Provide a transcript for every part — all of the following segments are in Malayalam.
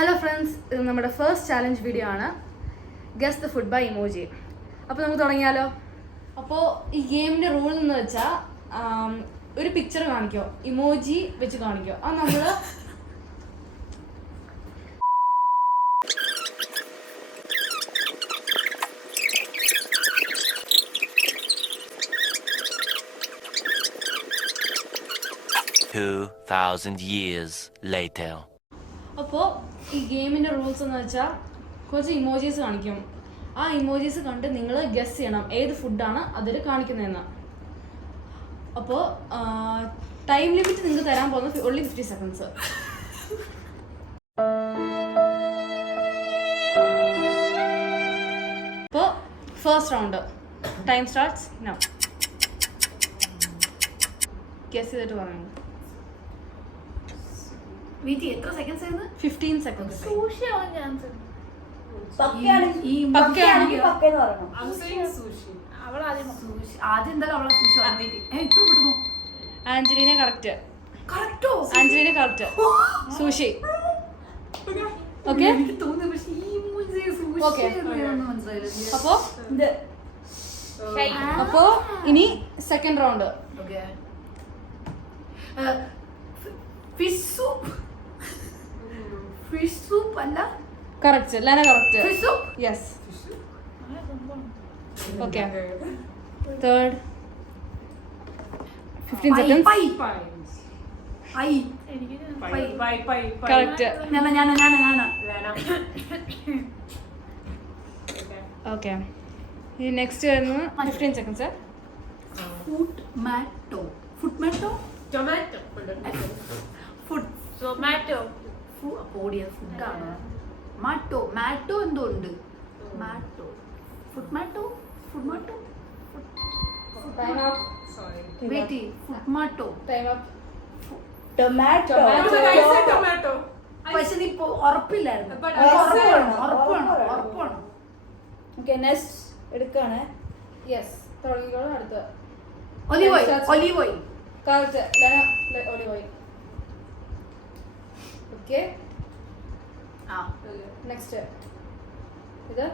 ഹലോ ഫ്രണ്ട്സ്, ഇത് നമ്മുടെ ഫസ്റ്റ് ചാലഞ്ച് വീഡിയോ ആണ്. Guess the food by emoji. അപ്പോൾ നമുക്ക് തുടങ്ങിയാലോ. അപ്പോൾ ഈ ഗെയിമിൻ്റെ റൂൾ എന്ന് വെച്ചാൽ ഒരു പിക്ചർ കാണിക്കോ, ഇമോജി വെച്ച് കാണിക്കോ. അത് നമ്മൾ years later. അപ്പോൾ ഈ ഗെയിമിൻ്റെ റൂൾസ് എന്ന് വെച്ചാൽ കുറച്ച് ഇമോജീസ് കാണിക്കും. ആ ഇമോജീസ് കണ്ട് നിങ്ങൾ ഗസ് ചെയ്യണം ഏത് ഫുഡാണ് അതിൽ കാണിക്കുന്നതെന്ന്. അപ്പോൾ ടൈം ലിമിറ്റ് നിങ്ങൾക്ക് തരാൻ പോകുന്നത് only 50 seconds. അപ്പോൾ first round time starts now. Guess ചെയ്തിട്ട് പറഞ്ഞു. എത്ര സെക്കൻഡ്സ് ആയിരുന്നു? 15 seconds. ആദ്യം എന്തായാലും അവളെ സൂഷി പറഞ്ഞു. Angeline correct. Angeline correct. Sushi. Okay. അപ്പോ ഇനി സെക്കൻഡ് റൗണ്ട്. ഫിഷ് സൂപ്പ് അല്ല? Correct. Lena correct. Fish soup. Yes. Okay. Third 15 seconds. Correct. Okay. ഇനി നെക്സ്റ്റ് വരുന്നത് 15 seconds. മാറ്റോ എന്തോ ഉണ്ട്. ഫുഡ്മാറ്റോ. Time up. Time up. Tomato. പക്ഷെ നീ ഉറപ്പില്ലായിരുന്നു. ഉറപ്പാണ്. ഓക്കേ, നെക്സ്റ്റ് എടുക്കാണ്. യെസ്. തുടങ്ങിക്കോളൂ. അടുത്ത olive oil. Correct. Lena olive oil. Okay. Next ഇത്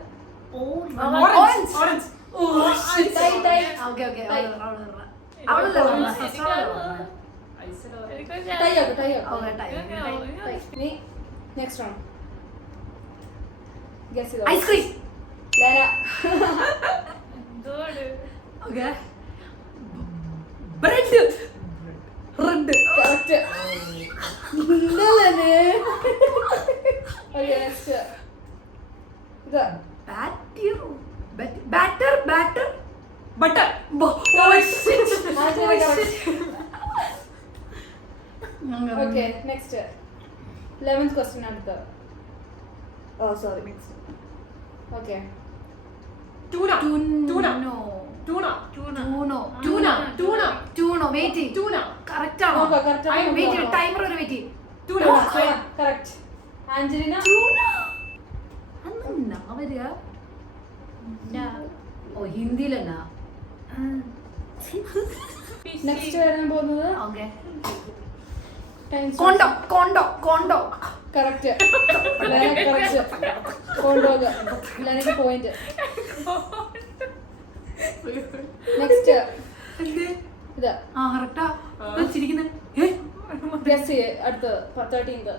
ഓറഞ്ച്. Next round. ഗസ് ചെയ്തോ. Ice cream. Lena. Bread. Correct. Okay. Next ഇത് batter. Butter. Okay. Next 11th question അടുത്ത. സോറി. ഓക്കെ. ടൂണോ. വെയിറ്റ്. കറക്റ്റ് ആണോ? വെയിറ്റ്. ടൈമർ ഒരു വെയിറ്റ്. കറക്റ്റ്. ആഞ്ചലിന. ഹിന്ദിയിലല്ല. നെക്സ്റ്റ് വരാൻ പോകുന്നത് കോണ്ടോ. കറക്റ്റ്. കറക്റ്റ്. കോണ്ടോഗ്. ലെനക്ക് പോയിന്റ്. നെക്സ്റ്റ് ഇത് കറക്റ്റാ. ചിരിക്കുന്നത്. ഗസ് ചെയ്യ്. അടുത്തത് 13th.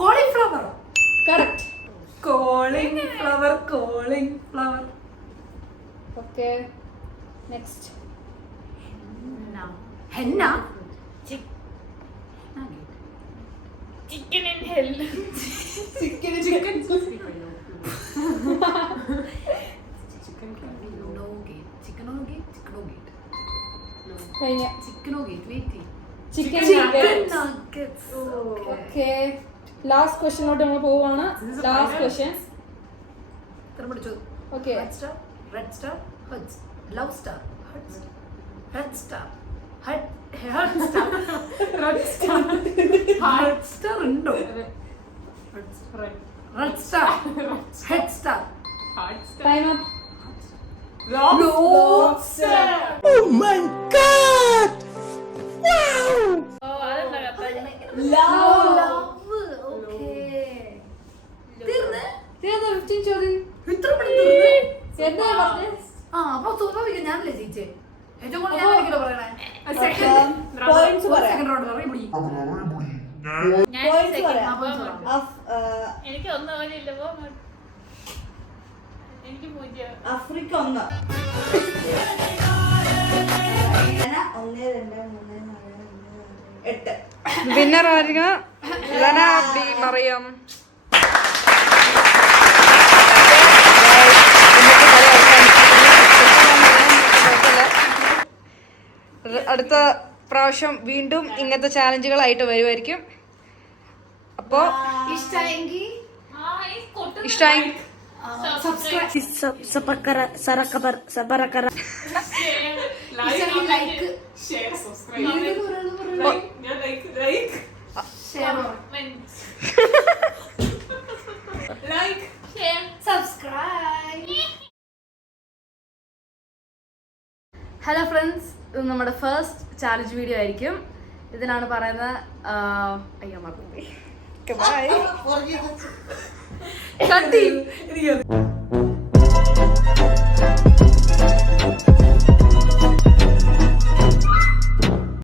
Cauliflower. Correct. Cauliflower. Okay. Next henna. Chicken in hell. Chicken. കഴിഞ്ഞ ചിക്കൻ നഗറ്റ്സ്. ഓക്കെ. ലാസ്റ്റ് ക്വസ്റ്റ്യനിലോട്ട് നമ്മൾ പോവുകയാണ്. Last question. Okay. Red star. Love star. Red star. ഉണ്ടോ? Red star. Head star. Time up. Lobster. Oh my god! Wow! Oh, alam na ka. Love. Okay. ഇത്ര മണിക്കൂർ എന്താ പറഞ്ഞേ? ആ അപ്പൊ സ്വാഭാവികം ഞാനല്ലേ ജയിച്ചേ ഏറ്റവും കൂടുതൽ ഞാൻ ആയിരിക്കുമല്ലോ പറയണേ പോയിന്റ്സ് പറയാം. സെക്കൻഡ് റൗണ്ട് അറിയപ്പെടി പോയിന്റ്സ് പറയാം. എനിക്ക് ഒന്നും പോലില്ല എനിക്ക് 0. ആഫ്രിക്ക 1 1 2 3 4 8 വിന്നർ ആയിരിക്കും ലന അബ്ദി മറിയം. അടുത്ത പ്രാവശ്യം വീണ്ടും ഇങ്ങനത്തെ ചാലഞ്ചുകളായിട്ട് വരുമായിരിക്കും. അപ്പോ ഇഷ്ടമെങ്കിൽ ഇഷ്ടമായി like share subscribe like share subscribe. Hello friends, ഇത് നമ്മുടെ ഫസ്റ്റ് ചാലഞ്ച് വീഡിയോ ആയിരിക്കും. ഇതിനാണ് പറയുന്നത് അയ്യോ മറന്നുപോയി. ബൈ. കട്ടി